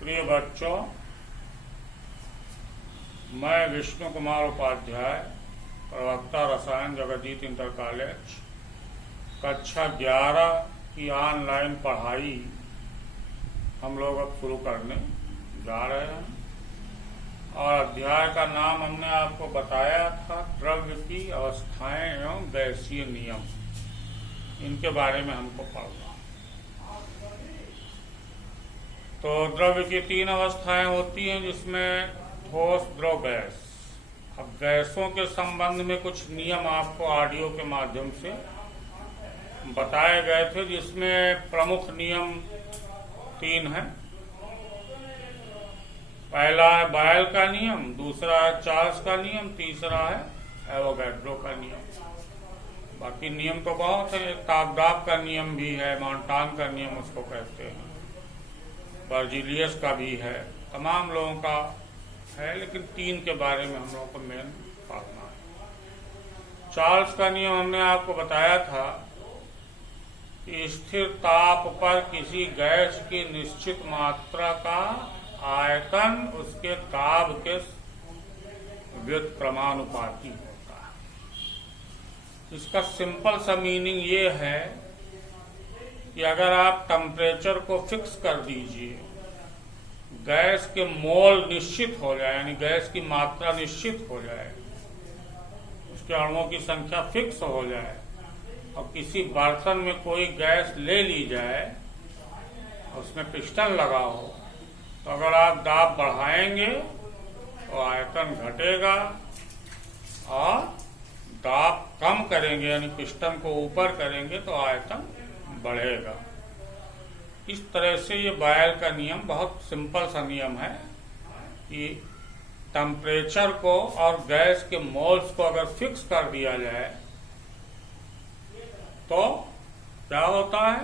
प्रिय बच्चों, मैं विष्णु कुमार उपाध्याय, प्रवक्ता रसायन, जगजीत इंटर कॉलेज, कक्षा 11 की ऑनलाइन पढ़ाई हम लोग अब शुरू करने जा रहे हैं। और अध्याय का नाम हमने आपको बताया था, द्रव्य की अवस्थाएं एवं गैसीय नियम। इनके बारे में हमको पढ़ना। तो द्रव्य की 3 अवस्थाएं होती हैं, जिसमें ठोस, द्रव, गैस। अब गैसों के संबंध में कुछ नियम आपको ऑडियो के माध्यम से बताए गए थे, जिसमें प्रमुख नियम 3 हैं। पहला है बॉयल का नियम, दूसरा है चार्ल्स का नियम, तीसरा है एवोगैड्रो का नियम। बाकी नियम तो बहुत है। तापदाब का नियम भी है, मॉन्टान का नियम उसको कहते हैं, बर्जीलियस का भी है, तमाम लोगों का है, लेकिन 3 के बारे में हम लोगों को मेन पढ़ना है। चार्ल्स का नियम हमने आपको बताया था कि स्थिर ताप पर किसी गैस की निश्चित मात्रा का आयतन उसके दाब के व्युत्क्रमानुपाती होता है। इसका सिंपल सा मीनिंग ये है कि अगर आप टेम्परेचर को फिक्स कर दीजिए, गैस के मोल निश्चित हो जाए, यानी गैस की मात्रा निश्चित हो जाए, उसके अणुओं की संख्या फिक्स हो जाए, और किसी बर्तन में कोई गैस ले ली जाए, उसमें पिस्टन लगा हो, तो अगर आप दाब बढ़ाएंगे तो आयतन घटेगा, और दाब कम करेंगे यानी पिस्टन को ऊपर करेंगे तो आयतन बढ़ेगा। इस तरह से ये बॉयल का नियम बहुत सिंपल सा नियम है कि टेम्परेचर को और गैस के मोल्स को अगर फिक्स कर दिया जाए तो क्या होता है,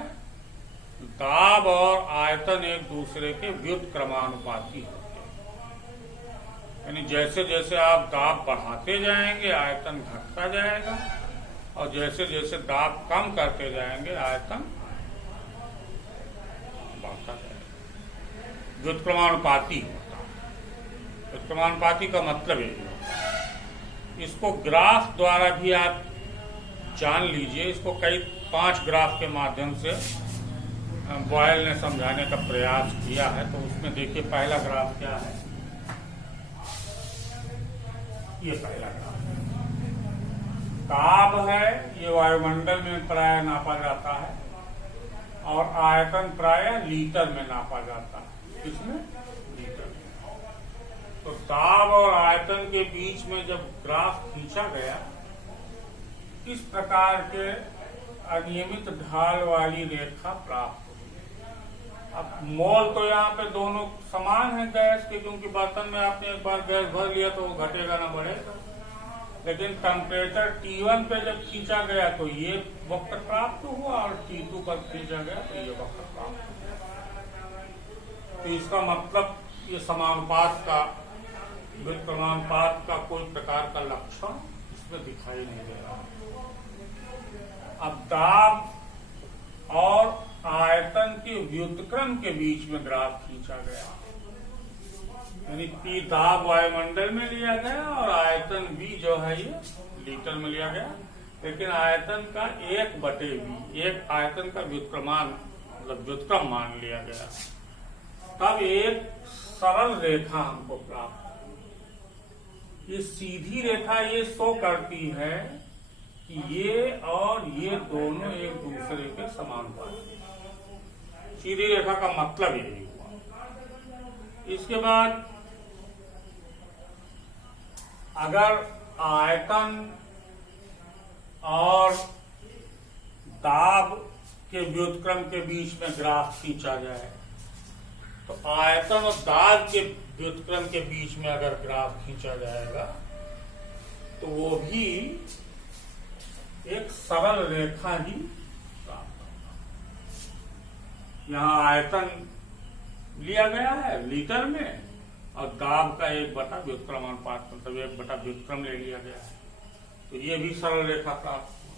दाब और आयतन एक दूसरे के व्युत्क्रमानुपाती होते हैं। यानी जैसे जैसे आप दाब बढ़ाते जाएंगे आयतन घटता जाएगा, और जैसे जैसे दाब कम करते जाएंगे आयतन बढ़ता जाएगा। व्युत्क्रमानुपाती होता है। व्युत्क्रमानुपाती का मतलब यही होता है। इसको ग्राफ द्वारा भी आप जान लीजिए। इसको 5 ग्राफ के माध्यम से बॉयल ने समझाने का प्रयास किया है। तो उसमें देखिए पहला ग्राफ क्या है। ये पहला ग्राफ ताप है, ये वायुमंडल में प्राय नापा जाता है, और आयतन प्राय लीटर में नापा जाता है। इसमें लीटर में। तो ताप और आयतन के बीच में जब ग्राफ खींचा गया, इस प्रकार के अनियमित ढाल वाली रेखा प्राप्त हुई। अब मोल तो यहाँ पे दोनों समान है गैस के, क्योंकि बर्तन में आपने एक बार गैस भर लिया तो वो घटेगा ना बढ़ेगा। लेकिन टेम्परेचर T1 पे जब खींचा गया तो ये वक्र प्राप्त हुआ, और T2 पर खींचा गया तो ये वक्र प्राप्त हुआ। तो इसका मतलब ये समानुपात का, व्युत्क्रमानुपात का कोई प्रकार का लक्षण इसमें दिखाई नहीं दे रहा। अब दाब और आयतन के व्युत्क्रम के बीच में ग्राफ खींचा गया, यानी P दाब वायुमंडल में लिया गया और आयतन V जो है ये लीटर में लिया गया। लेकिन आयतन का 1/V, एक आयतन का व्युत्क्रमान मतलब व्युत्क्रम मान लिया गया। तब एक सरल रेखा हमको प्राप्त हुई। ये सीधी रेखा ये शो करती है कि ये और ये दोनों एक दूसरे के समानुपाती। सीधी रेखा का मतलब यही हुआ। इसके बाद अगर आयतन और दाब के व्युत्क्रम के बीच में ग्राफ खींचा जाए, तो आयतन और दाब के व्युत्क्रम के बीच में अगर ग्राफ खींचा जाएगा तो वो भी एक सरल रेखा ही प्राप्त होगा। यहाँ आयतन लिया गया है लीटर में, और दाब का 1/, व्युत्क्रमानुपात मतलब 1/, व्युत्क्रम ले लिया गया है। तो ये भी सरल रेखा प्राप्त हुआ।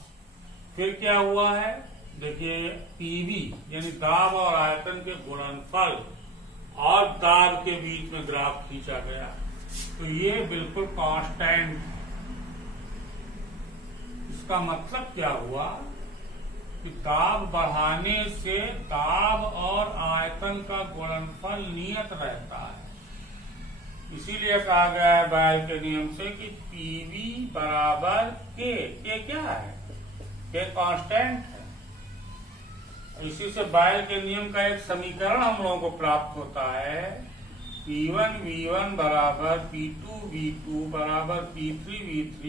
फिर क्या हुआ है, देखिए पीवी यानी दाब और आयतन के गुणनफल और दाब के बीच में ग्राफ खींचा गया, तो ये बिल्कुल कांस्टेंट। इसका मतलब क्या हुआ कि दाब बढ़ाने से दाब और आयतन का गुणनफल नियत रहता है। इसीलिए कहा गया है बायल के नियम से कि पीवी बराबर के क्या है? के कांस्टेंट है। इसी से बायल के नियम का एक समीकरण हम लोगों को प्राप्त होता है, P1 V1 बराबर P2 V2 बराबर P3 V3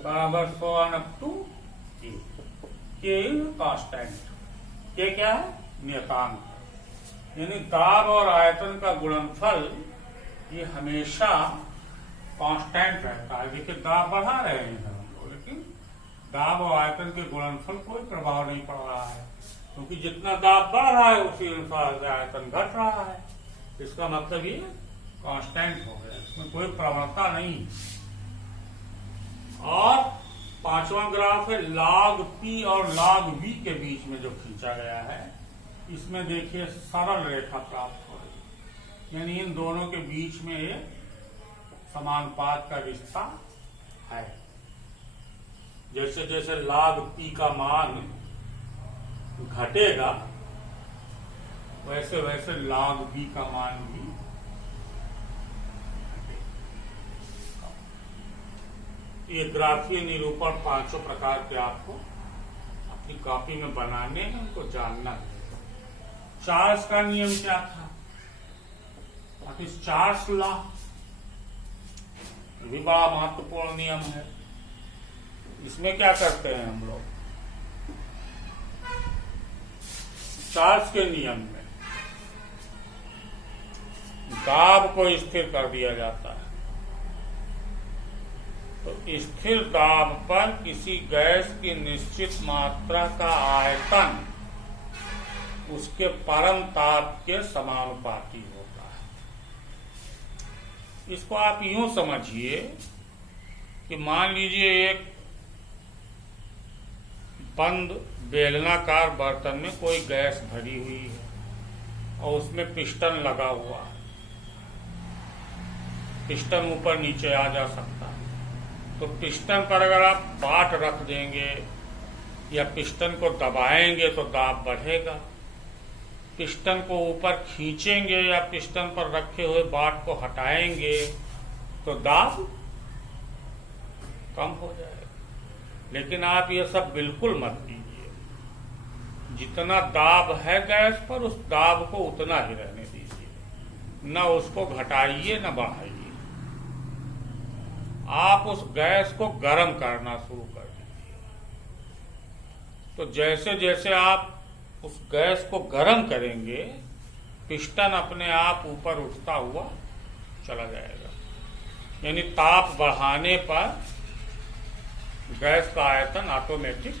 बराबर so on up to K। के कांस्टेंट, के क्या है? नियतांक। यानी दाब और आयतन का गुणनफल ये हमेशा कांस्टेंट रहता है। देखिए दाब बढ़ा रहे हैं हम लोग, लेकिन दाब और आयतन के गुणनफल कोई प्रभाव नहीं पड़ रहा है, क्योंकि जितना दाब बढ़ रहा है उसी अनुसार से आयतन घट रहा है। इसका मतलब ये कांस्टेंट हो गया, इसमें कोई प्रवणता नहीं। और पांचवा ग्राफ है log P और log V के बीच में जो खींचा गया है, इसमें देखिए सरल रेखा प्राप्त हो रही है, यानी इन दोनों के बीच में एक समानुपात का रिश्ता है। जैसे जैसे log P का मान घटेगा वैसे वैसे log V का मान भी ये ग्राफीय निरूपण पांचों प्रकार के आपको अपनी कॉपी में बनाने हैं, उनको जानना है। चार्ल्स का नियम क्या था? चार्ल्स लॉ भी बड़ा महत्वपूर्ण नियम है। इसमें क्या करते हैं हम लोग? चार्ल्स के नियम में दाब को स्थिर कर दिया जाता है। तो स्थिर दाब पर किसी गैस की निश्चित मात्रा का आयतन उसके परम ताप के समानुपाती होता है। इसको आप यूं समझिए कि मान लीजिए एक बंद बेलनाकार बर्तन में कोई गैस भरी हुई है और उसमें पिस्टन लगा हुआ है। पिस्टन ऊपर नीचे आ जा सकता है, तो पिस्टन पर अगर आप बाट रख देंगे या पिस्टन को दबाएंगे तो दाब बढ़ेगा। पिस्टन को ऊपर खींचेंगे या पिस्टन पर रखे हुए बाट को हटाएंगे तो दाब कम हो जाएगा। लेकिन आप ये सब बिल्कुल मत कीजिए। जितना दाब है गैस पर उस दाब को उतना ही रहने दीजिए, न उसको घटाइए न बढ़ाइए। आप उस गैस को गर्म करना शुरू कर दीजिए। तो जैसे जैसे आप उस गैस को गर्म करेंगे पिस्टन अपने आप ऊपर उठता हुआ चला जाएगा। यानी ताप बढ़ाने पर गैस का आयतन ऑटोमेटिक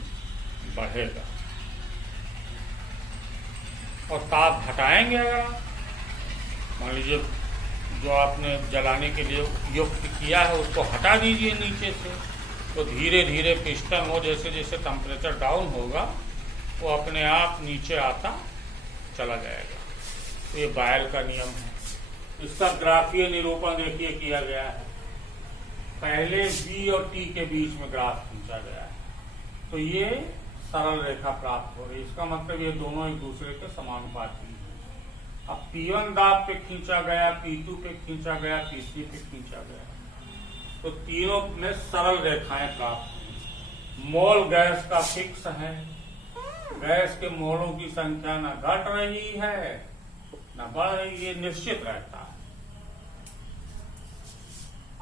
बढ़ेगा। और ताप घटाएंगे अगर आप, मान लीजिए जो आपने जलाने के लिए युक्त किया है उसको हटा दीजिए नीचे से, तो धीरे धीरे पिस्टन हो जैसे जैसे टेम्परेचर डाउन होगा वो अपने आप नीचे आता चला जाएगा। तो ये बायल का नियम है। इसका ग्राफीय निरूपण देखिए किया गया है। पहले V और T के बीच में ग्राफ खींचा गया है, तो ये सरल रेखा प्राप्त हो रही है। इसका मतलब ये दोनों एक दूसरे के समानुपाती हैं। अब P1 दाब पे खींचा गया, P2 पे खींचा गया, P3 पे खींचा गया, तो तीनों में सरल रेखाएं प्राप्त हुई। मोल गैस का फिक्स है, गैस के मोलों की संख्या न घट रही है न बढ़ रही है, निश्चित रहता है।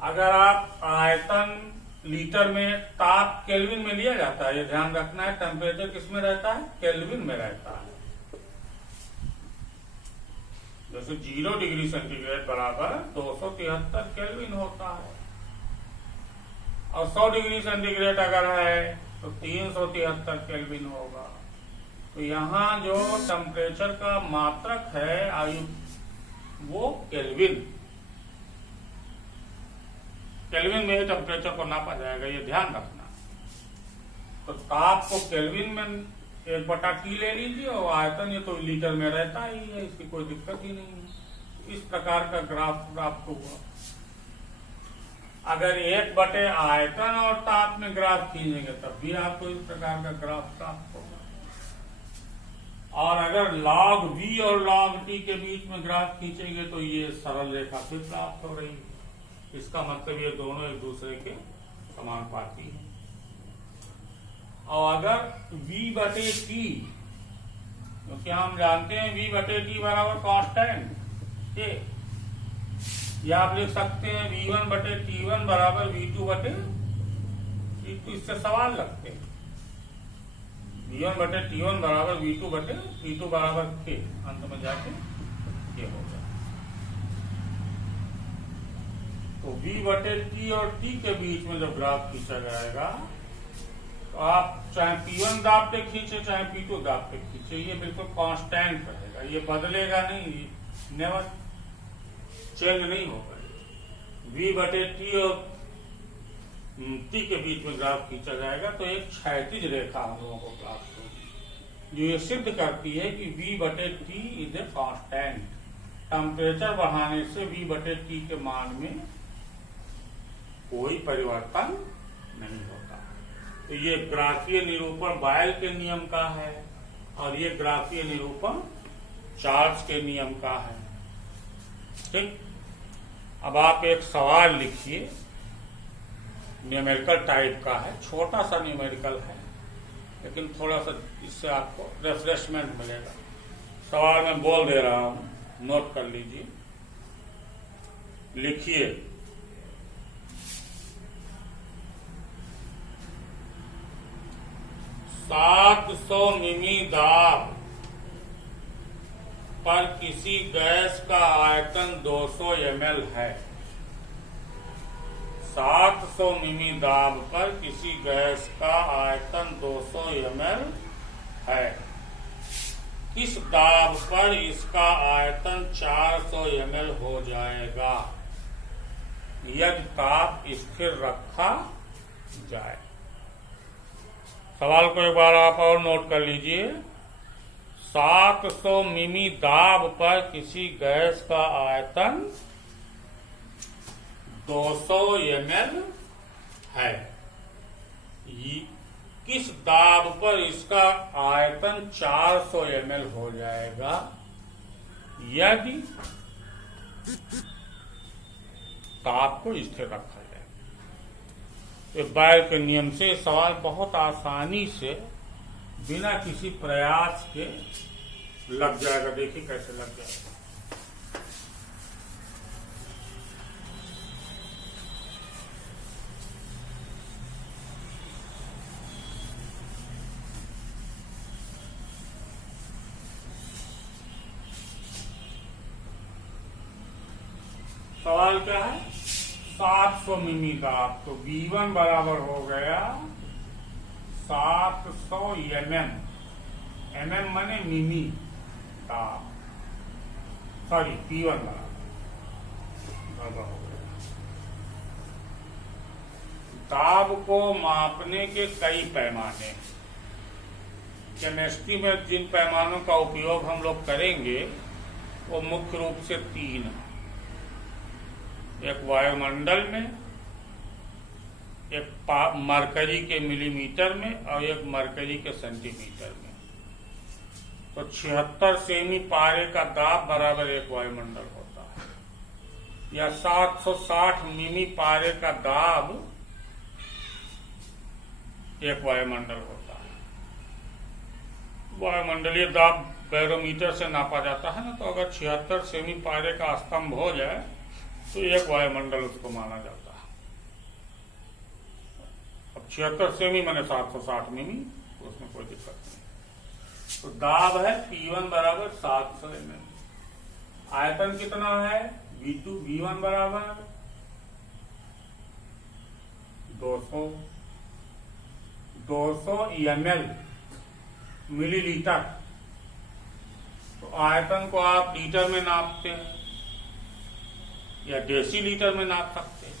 अगर आप आयतन लीटर में, ताप केल्विन में लिया जाता है, ये ध्यान रखना है। टेम्परेचर किसमें रहता है? केल्विन में रहता है। जैसे 0 डिग्री सेंटीग्रेड बराबर 273 केल्विन होता है, और 100 डिग्री सेंटीग्रेड अगर है तो 373 केल्विन होगा। तो यहाँ जो टेम्परेचर का मात्रक है आयु वो केल्विन में ही टेम्परेचर को नापा जाएगा, ये ध्यान रखना। तो ताप को केल्विन में 1/T ले लीजिए और आयतन ये तो लीटर में रहता ही है, इसकी कोई दिक्कत ही नहीं है। इस प्रकार का ग्राफ प्राप्त हुआ। अगर 1/, आयतन और ताप में ग्राफ खींचेंगे तब भी आपको इस प्रकार का ग्राफ प्राप्त होगा। और अगर log v और log t के बीच में ग्राफ खींचेंगे तो ये सरल रेखा फिर प्राप्त हो रही है। इसका मतलब ये दोनों एक दूसरे के समानुपाती हैं। और अगर v/t, क्योंकि हम जानते हैं v/t बराबर कांस्टेंट ए, या आप लिख सकते हैं v1/t1 बराबर v2/t2। इससे सवाल लगते हैं v1/t1 बराबर v2/t2 बराबर के, अंत में जाके ये होगा। तो v/t और t के बीच में जब ग्राफ खींचा जाएगा तो आप चाहे P1 दाब पे खींचे चाहे P2 दाब पे खींचे, ये बिल्कुल कांस्टेंट रहेगा, ये बदलेगा नहीं, नेवर चेंज नहीं होगा। v/t और t के बीच में ग्राफ खींचा जाएगा तो एक क्षैतिज रेखा हम लोगों को प्राप्त होगी, जो ये सिद्ध करती है कि v/t is a constant. Temperature बढ़ाने से v/t के मान में कोई परिवर्तन नहीं होता। तो ये ग्राफीय निरूपण बायल के नियम का है और ये ग्राफीय निरूपण चार्ल्स के नियम का है। ठीक, अब आप एक सवाल लिखिए, न्यूमेरिकल टाइप का है, छोटा सा न्यूमेरिकल है लेकिन थोड़ा सा इससे आपको रिफ्रेशमेंट मिलेगा। सवाल मैं बोल दे रहा हूं, नोट कर लीजिए। लिखिए, सात 700 मिमी दाब पर किसी गैस का आयतन 200 ml है। 700 मिमी दाब पर किसी गैस का आयतन 200 ml है। किस दाब पर इसका आयतन 400 ml हो जाएगा यदि ताप स्थिर रखा जाए। सवाल को एक बार आप और नोट कर लीजिए। 700 मिमी दाब पर किसी गैस का आयतन 200 ml है। किस दाब पर इसका आयतन 400 ml हो जाएगा यदि ताप को स्थिर रखा जाए। तो बायल के नियम से सवाल बहुत आसानी से बिना किसी प्रयास के लग जाएगा। देखिए कैसे लग जाएगा। सवाल क्या है? 700 मिमी दाब, तो V1 बराबर हो गया 700 mm माने मिमी दाब, सॉरी P1 बराबर हो गया। दाब को मापने के कई पैमाने, केमिस्ट्री में जिन पैमानों का उपयोग हम लोग करेंगे वो मुख्य रूप से 3 है। एक वायुमंडल में, एक मरकरी के मिलीमीटर में और एक मरकरी के सेंटीमीटर में। तो 76 सेमी पारे का दाब बराबर एक वायुमंडल होता है, या 760 मिमी पारे का दाब एक वायुमंडल होता है। वायुमंडलीय दाब बैरोमीटर से नापा जाता है ना, तो अगर 76 सेमी पारे का स्तंभ हो जाए तो एक वायुमंडल उसको माना जाता है। अब 76 सेमी माने 760 मिमी, तो उसमें कोई दिक्कत नहीं। तो दाब है P1 बराबर 700 mm। आयतन कितना है? V1 बराबर 200 ml मिलीलीटर। तो आयतन को आप लीटर में नापते हैं या डेसीलीटर में नाप सकते हैं,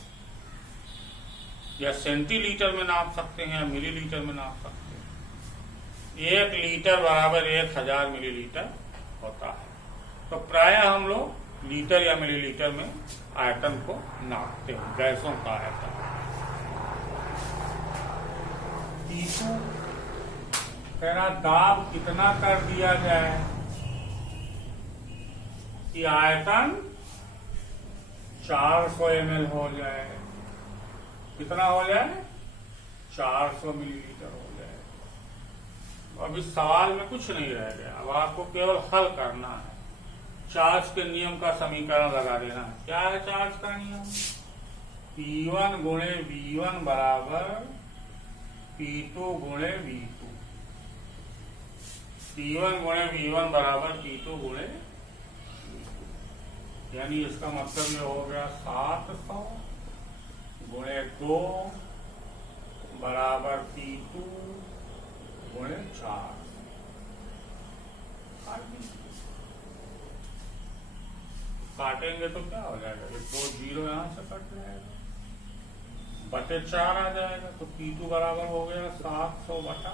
या सेंटीलीटर में नाप सकते हैं, या मिलीलीटर में नाप सकते हैं। 1 लीटर बराबर 1000 मिलीलीटर होता है। तो प्रायः हम लोग लीटर या मिलीलीटर में आयतन को नापते हैं, गैसों का आयतन। P2 कह रहा दाब कितना कर दिया जाए कि आयतन 400 ml हो जाए। कितना हो जाए? 400 मिलीलीटर हो जाए। अब इस सवाल में कुछ नहीं रह गया, अब आपको केवल हल करना है। चार्ज के नियम का समीकरण लगा देना है। क्या है चार्ज का नियम? P1 गुणे V1 बराबर P2 गुणे V2। P1 गुणे V1 बराबर P2 गुणे V2। यानी इसका मतलब ये हो गया 700 गुणे 2 बराबर P2 गुणे 4। काटेंगे तो क्या हो जाएगा? ये 2 जीरो यहां से कट जाएगा, बटे 4 आ जाएगा। तो P2 बराबर हो गया 700 बटा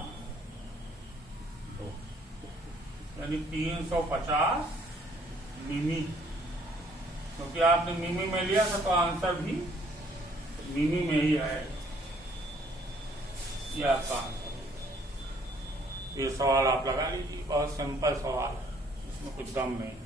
2, यानी 350 मिमी। क्योंकि आपने मिमी में लिया था तो आंसर भी मिमी में ही आएगा। यह आपका आंसर। ये सवाल आप लगा लीजिए, बहुत सिंपल सवाल है, इसमें कुछ दम नहीं।